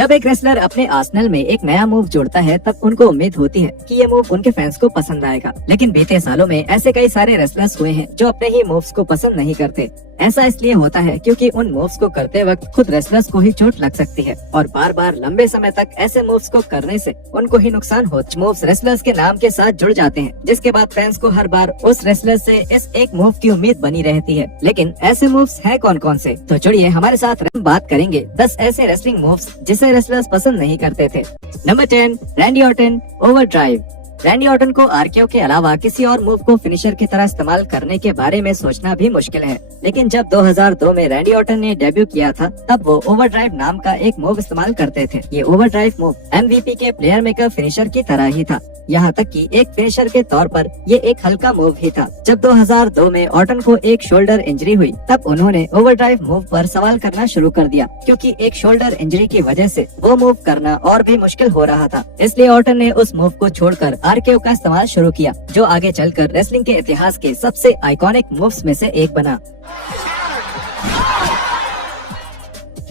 जब एक रेसलर अपने आर्सेनल में एक नया मूव जोड़ता है तब उनको उम्मीद होती है कि ये मूव उनके फैंस को पसंद आएगा, लेकिन बीते सालों में ऐसे कई सारे रेसलर्स हुए हैं जो अपने ही मूव्स को पसंद नहीं करते। ऐसा इसलिए होता है क्योंकि उन मूव्स को करते वक्त खुद रेसलर्स को ही चोट लग सकती है और बार बार लंबे समय तक ऐसे मूव्स को करने से उनको ही नुकसान हो। मूव्स रेसलर्स के नाम के साथ जुड़ जाते हैं, जिसके बाद फैंस को हर बार उस रेसलर से इस एक मूव की उम्मीद बनी रहती है। लेकिन ऐसे मूव्स हैं कौन कौन से? तो जुड़िए हमारे साथ, हम बात करेंगे 10 ऐसे रेसलिंग मूव्स जिसे रेसलर्स पसंद नहीं करते थे। Number 10, Randy Orton overdrive. Randy Orton को आरकेओ के अलावा किसी और मूव को फिनिशर की तरह इस्तेमाल करने के बारे में सोचना भी मुश्किल है, लेकिन जब 2002 में रैंडी ऑर्टन ने डेब्यू किया था तब वो ओवरड्राइव नाम का एक मूव इस्तेमाल करते थे। ये ओवरड्राइव मूव MVP के प्लेयर मेकर फिनिशर की तरह ही था, यहाँ तक कि एक फिनिशर के तौर पर ये एक हल्का मूव ही था। जब 2002 में ऑर्टन को एक शोल्डर इंजरी हुई तब उन्होंने ओवरड्राइव मूव पर सवाल करना शुरू कर दिया, क्योंकि एक शोल्डर इंजरी की वजह से वो मूव करना और भी मुश्किल हो रहा था। इसलिए ऑर्टन ने उस मूव को छोड़कर आरकेओ का इस्तेमाल शुरू किया, जो आगे चलकर रेसलिंग के इतिहास के सबसे आइकॉनिक मूव्स में से एक बना।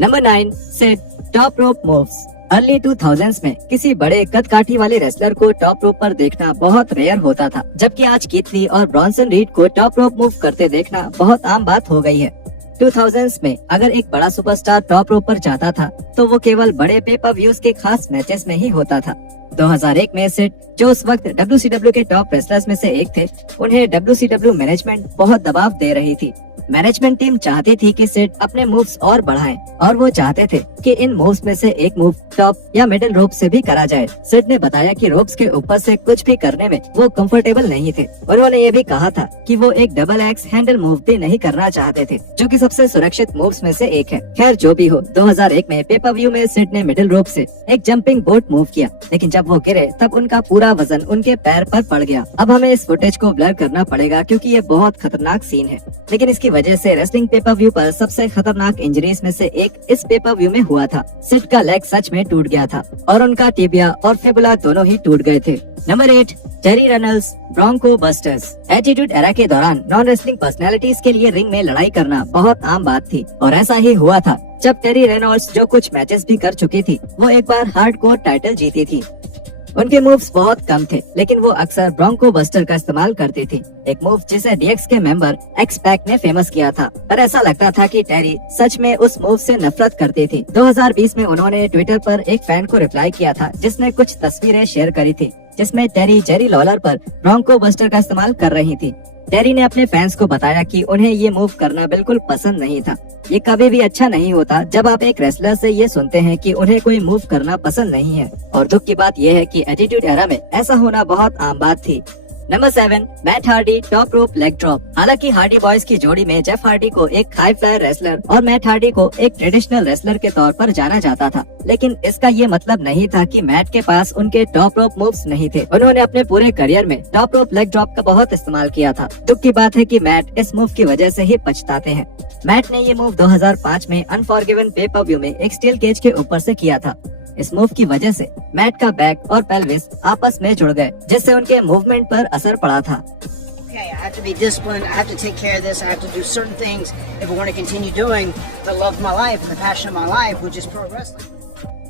Number 9, Sid top rope moves. Early 2000s में किसी बड़े कदकाठी वाले रेसलर को टॉप रोप पर देखना बहुत रेयर होता था, जबकि आज कीथ ली और ब्रॉन्सन रीड को टॉप रोप मूव करते देखना बहुत आम बात हो गई है। 2000s में अगर एक बड़ा सुपरस्टार टॉप रोप पर जाता था तो वो केवल बड़े पेपर व्यूज के खास मैचेस में ही होता था। 2001 में सिड, जो उस वक्त WCW के टॉप रेसलर्स में से एक थे, उन्हें WCW मैनेजमेंट बहुत दबाव दे रही थी। मैनेजमेंट टीम चाहती थी कि सिड अपने मूव्स और बढ़ाएं और वो चाहते थे कि इन मूव्स में से एक मूव टॉप या मिडिल रोप से भी करा जाए। सिड ने बताया कि रोप्स के ऊपर से कुछ भी करने में वो कंफर्टेबल नहीं थे। उन्होंने ये भी कहा था कि वो एक डबल एक्स हैंडल मूव भी नहीं करना चाहते थे, जो कि सबसे सुरक्षित मूव्स में से एक है। खैर जो भी हो, 2001 में पेपर व्यू में सिड ने मिडिल रोप से एक जंपिंग बोट मूव किया, लेकिन जब वो गिरे तब उनका पूरा वजन उनके पैर पर पड़ गया। अब हमें इस फुटेज को ब्लर करना पड़ेगा क्योंकि ये बहुत खतरनाक सीन है, लेकिन इसकी वजह से रेसलिंग पेपर व्यू पर सबसे खतरनाक इंजरीज में से एक इस पेपर व्यू में हुआ था। सिड का लेग सच में टूट गया था और उनका टिबिया और फिबुला दोनों ही टूट गए थे। Number 8, Terry Reynolds Bronco Busters. Attitude era के दौरान नॉन रेसलिंग पर्सनैलिटीज के लिए रिंग में लड़ाई करना बहुत आम बात थी, और ऐसा ही हुआ था जब टेरी रेनॉल्ड्स, जो कुछ मैचेस भी कर चुकी थी, वो एक बार हार्डकोर टाइटल जीती थी। उनके मूव्स बहुत कम थे, लेकिन वो अक्सर ब्रोंको बस्टर का इस्तेमाल करती थी, एक मूव जिसे DX के मेंबर एक्स-पैक ने फेमस किया था। पर ऐसा लगता था कि टेरी सच में उस मूव से नफरत करती थी। 2020 में उन्होंने ट्विटर पर एक फैन को रिप्लाई किया था जिसने कुछ तस्वीरें शेयर करी थी, जिसमें टेरी जेरी लॉलर पर ब्रोंको बस्टर का इस्तेमाल कर रही थी। टेरी ने अपने फैंस को बताया कि उन्हें ये मूव करना बिल्कुल पसंद नहीं था। ये कभी भी अच्छा नहीं होता जब आप एक रेसलर से ये सुनते हैं कि उन्हें कोई मूव करना पसंद नहीं है, और दुख की बात यह है कि एटीट्यूड एरा में ऐसा होना बहुत आम बात थी। Number 7, Matt Hardy top rope leg drop. हालांकि हार्डी बॉयज की जोड़ी में जेफ हार्डी को एक हाई फ्लायर रेसलर और मैट हार्डी को एक ट्रेडिशनल रेसलर के तौर पर जाना जाता था, लेकिन इसका ये मतलब नहीं था कि मैट के पास उनके टॉप रोप मूव्स नहीं थे। उन्होंने अपने पूरे करियर में टॉप रोप लेग ड्रॉप का बहुत इस्तेमाल किया था। दुख की बात है कि मैट इस मूव की वजह से ही पछताते हैं। मैट ने ये मूव 2005 में अनफॉरगिवन पेपर व्यू में एक स्टील केज के ऊपर से किया था। इस मूव की वजह से मैट का बैक और पेल्विस आपस में जुड़ गए, जिससे उनके मूवमेंट पर असर पड़ा था। Okay, I have to be disciplined. I have to take care of this. I have to do certain things if I want to continue doing the love of my life, the passion of my life, which is pro wrestling.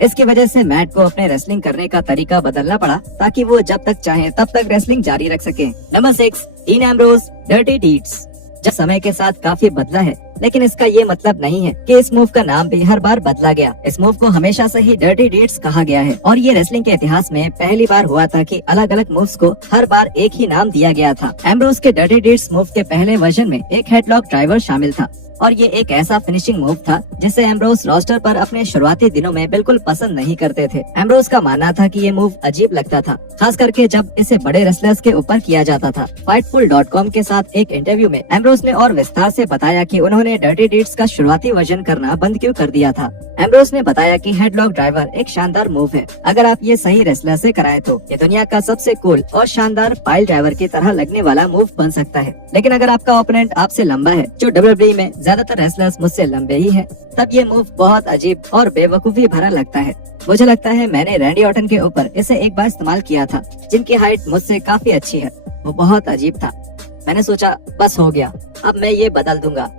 इसकी वजह से mat को अपने wrestling करने का तरीका बदलना पड़ा ताकि वो जब तक चाहे तब तक रेसलिंग जारी रख सके। Number 6, dean Ambrose dirty deeds. जब समय के साथ काफी बदला है, लेकिन इसका ये मतलब नहीं है कि इस मूव का नाम भी हर बार बदला गया। इस मूव को हमेशा से ही डर्टी डीड्स कहा गया है, और ये रेसलिंग के इतिहास में पहली बार हुआ था कि अलग अलग मूव्स को हर बार एक ही नाम दिया गया था। एम्ब्रोज के डर्टी डीड्स मूव के पहले वर्जन में एक हेडलॉक ड्राइवर शामिल था, और ये एक ऐसा फिनिशिंग मूव था जिसे एम्ब्रोज रोस्टर पर अपने शुरुआती दिनों में बिल्कुल पसंद नहीं करते थे। एम्ब्रोज का मानना था कि ये मूव अजीब लगता था, खास करके जब इसे बड़े रेसलर्स के ऊपर किया जाता था। Fightful.com के साथ एक इंटरव्यू में एम्ब्रोज ने और विस्तार से बताया कि उन्होंने डर्टी डीड्स का शुरुआती वर्जन करना बंद क्यों कर दिया था। एम्ब्रोज ने बताया कि हेडलॉक ड्राइवर एक शानदार मूव है, अगर आप ये सही रेसलर से कराएं तो ये दुनिया का सबसे कूल और शानदार पाइल ड्राइवर की तरह लगने वाला मूव बन सकता है। लेकिन अगर आपका ओपोनेंट आपसे लंबा है, जो WWE में ज्यादातर रेसलर्स मुझसे लंबे ही हैं, तब ये मूव बहुत अजीब और बेवकूफी भरा लगता है। मुझे लगता है मैंने रैंडी ऑर्टन के ऊपर इसे एक बार इस्तेमाल किया था, जिनकी हाइट मुझसे काफी अच्छी है। वो बहुत अजीब था। मैंने सोचा बस हो गया, अब मैं ये बदल दूंगा।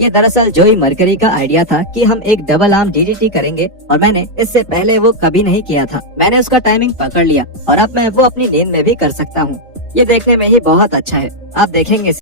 ये दरअसल जोई मरकरी का आइडिया था कि हम एक डबल आर्म DDT करेंगे और मैंने इससे पहले वो कभी नहीं किया था। मैंने उसका टाइमिंग पकड़ लिया और अब मैं वो अपनी नींद में भी कर सकता हूँ। ये देखने में ही बहुत अच्छा है, आप देखेंगे।